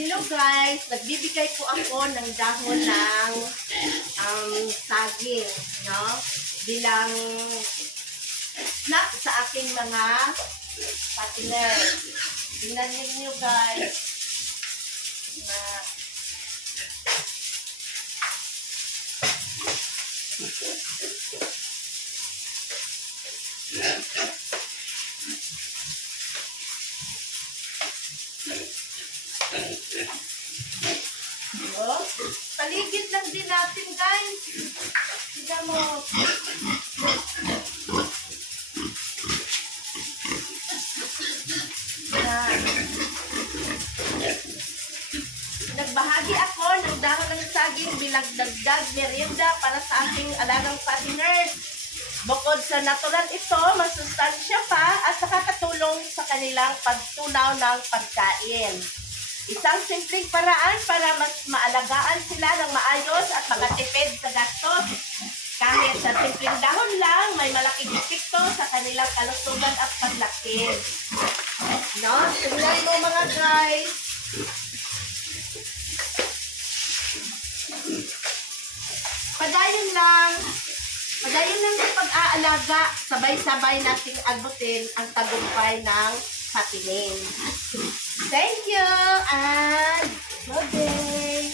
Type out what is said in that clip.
Hello guys, nagbibigay po ako ng dahon ng saging, no? Bilang snack sa aking mga partner. Tingnan niyo guys. Na oh, paligid lang din natin guys. Tignan mo. Yan. Nagbahagi ako ng dahon ng saging bilang dagdag merienda para sa aking alagang partners. Bukod sa natural ito, masustansya pa at nakakatulong sa kanilang pagtunaw ng pagkain. Isang simpleng paraan para mas maalagaan sila ng maayos at makatipid sa gastos. Kahit sa simpleng dahon lang, may malaking epekto sa kanilang kalusugan at paglaki. No? Tingnan mo mga guys. Padayon lang sa pag-aalaga, sabay-sabay nating abutin ang tagumpay ng happening. Thank you and good day!